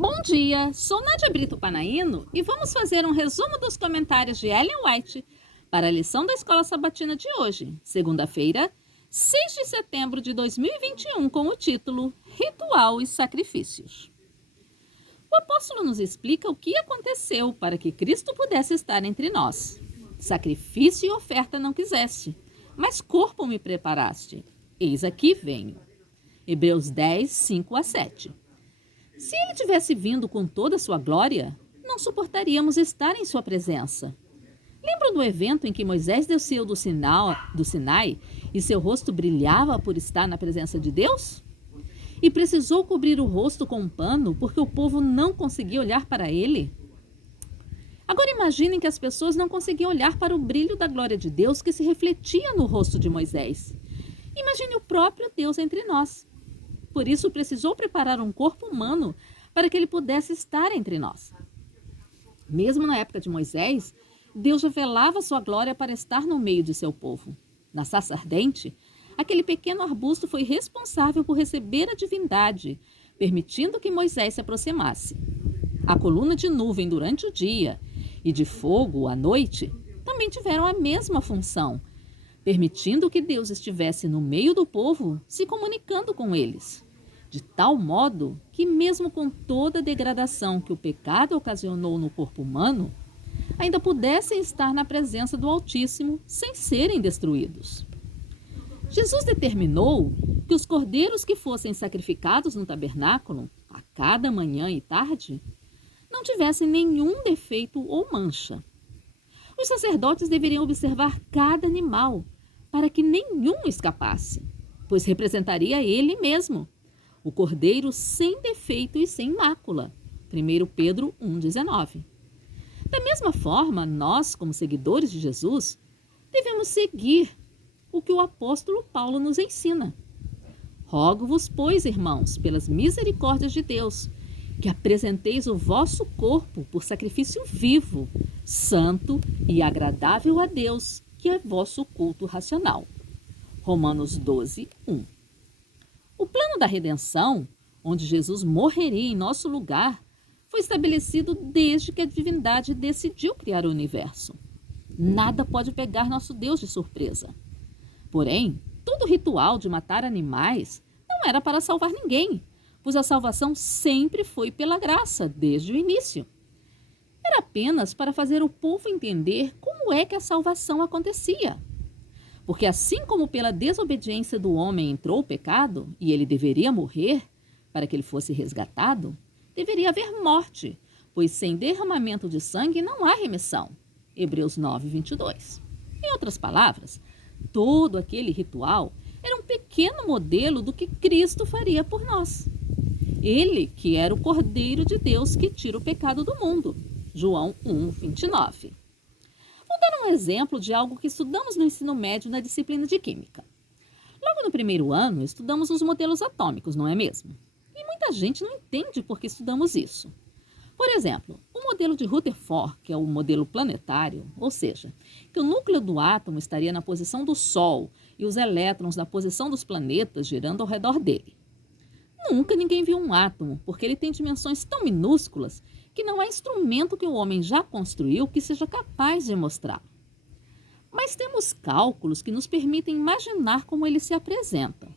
Bom dia, sou Nádia Brito Panaino e vamos fazer um resumo dos comentários de Ellen White para a lição da Escola Sabatina de hoje, segunda-feira, 6 de setembro de 2021, com o título Ritual e Sacrifícios. O apóstolo nos explica o que aconteceu para que Cristo pudesse estar entre nós. Sacrifício e oferta não quiseste, mas corpo me preparaste. Eis aqui venho. Hebreus 10, 5 a 7. Se ele tivesse vindo com toda a sua glória, não suportaríamos estar em sua presença. Lembram do evento em que Moisés desceu do Sinai e seu rosto brilhava por estar na presença de Deus? E precisou cobrir o rosto com um pano porque o povo não conseguia olhar para ele? Agora imaginem que as pessoas não conseguiam olhar para o brilho da glória de Deus que se refletia no rosto de Moisés. Imagine o próprio Deus entre nós. Por isso precisou preparar um corpo humano para que ele pudesse estar entre nós. Mesmo na época de Moisés, Deus revelava sua glória para estar no meio de seu povo. Na sarça ardente, aquele pequeno arbusto foi responsável por receber a divindade, permitindo que Moisés se aproximasse. A coluna de nuvem durante o dia e de fogo à noite também tiveram a mesma função, permitindo que Deus estivesse no meio do povo, se comunicando com eles. De tal modo que, mesmo com toda a degradação que o pecado ocasionou no corpo humano, ainda pudessem estar na presença do Altíssimo sem serem destruídos. Jesus determinou que os cordeiros que fossem sacrificados no tabernáculo, a cada manhã e tarde, não tivessem nenhum defeito ou mancha. Os sacerdotes deveriam observar cada animal para que nenhum escapasse, pois representaria ele mesmo, o cordeiro sem defeito e sem mácula. 1 Pedro 1,19. Da mesma forma, nós, como seguidores de Jesus, devemos seguir o que o apóstolo Paulo nos ensina. Rogo-vos, pois, irmãos, pelas misericórdias de Deus, que apresenteis o vosso corpo por sacrifício vivo, santo e agradável a Deus, que é vosso culto racional. Romanos 12, 1. O plano da redenção, onde Jesus morreria em nosso lugar, foi estabelecido desde que a divindade decidiu criar o universo. Nada pode pegar nosso Deus de surpresa. Porém, todo ritual de matar animais não era para salvar ninguém, pois a salvação sempre foi pela graça, desde o início. Era apenas para fazer o povo entender como é que a salvação acontecia. Porque assim como pela desobediência do homem entrou o pecado, e ele deveria morrer para que ele fosse resgatado, deveria haver morte, pois sem derramamento de sangue não há remissão. Hebreus 9, 22. Em outras palavras, todo aquele ritual era um pequeno modelo do que Cristo faria por nós. Ele que era o Cordeiro de Deus que tira o pecado do mundo. João 1, 29. Vou dar um exemplo de algo que estudamos no ensino médio na disciplina de Química. Logo no primeiro ano, estudamos os modelos atômicos, não é mesmo? E muita gente não entende por que estudamos isso. Por exemplo, o modelo de Rutherford, que é o modelo planetário, ou seja, que o núcleo do átomo estaria na posição do Sol e os elétrons na posição dos planetas girando ao redor dele. Nunca ninguém viu um átomo, porque ele tem dimensões tão minúsculas que não há instrumento que o homem já construiu que seja capaz de mostrar. Mas temos cálculos que nos permitem imaginar como ele se apresenta.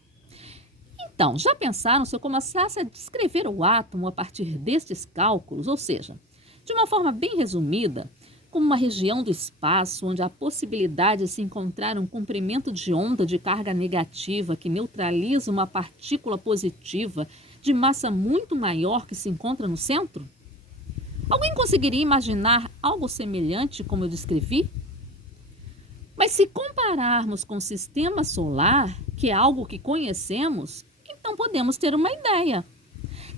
Então, já pensaram se eu começasse a descrever o átomo a partir destes cálculos, ou seja, de uma forma bem resumida, como uma região do espaço onde há a possibilidade de se encontrar um comprimento de onda de carga negativa que neutraliza uma partícula positiva de massa muito maior que se encontra no centro? Alguém conseguiria imaginar algo semelhante como eu descrevi? Mas se compararmos com o sistema solar, que é algo que conhecemos, então podemos ter uma ideia.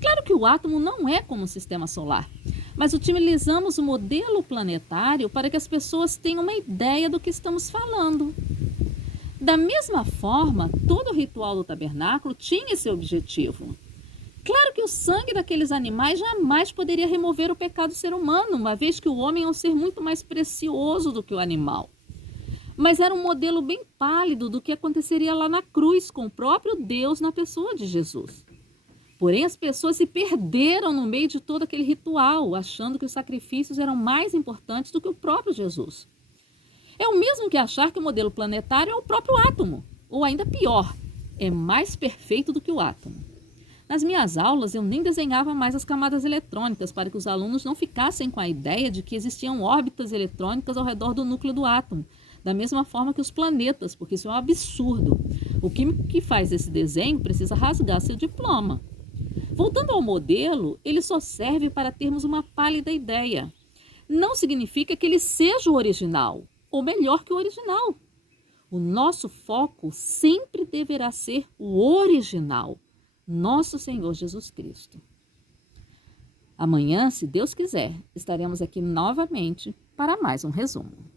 Claro que o átomo não é como o sistema solar, mas utilizamos o modelo planetário para que as pessoas tenham uma ideia do que estamos falando. Da mesma forma, todo o ritual do tabernáculo tinha esse objetivo. Claro que o sangue daqueles animais jamais poderia remover o pecado do ser humano, uma vez que o homem é um ser muito mais precioso do que o animal. Mas era um modelo bem pálido do que aconteceria lá na cruz com o próprio Deus na pessoa de Jesus. Porém, as pessoas se perderam no meio de todo aquele ritual, achando que os sacrifícios eram mais importantes do que o próprio Jesus. É o mesmo que achar que o modelo planetário é o próprio átomo, ou ainda pior, é mais perfeito do que o átomo. Nas minhas aulas, eu nem desenhava mais as camadas eletrônicas para que os alunos não ficassem com a ideia de que existiam órbitas eletrônicas ao redor do núcleo do átomo, da mesma forma que os planetas, porque isso é um absurdo. O químico que faz esse desenho precisa rasgar seu diploma. Voltando ao modelo, ele só serve para termos uma pálida ideia. Não significa que ele seja o original, ou melhor que o original. O nosso foco sempre deverá ser o original, nosso Senhor Jesus Cristo. Amanhã, se Deus quiser, estaremos aqui novamente para mais um resumo.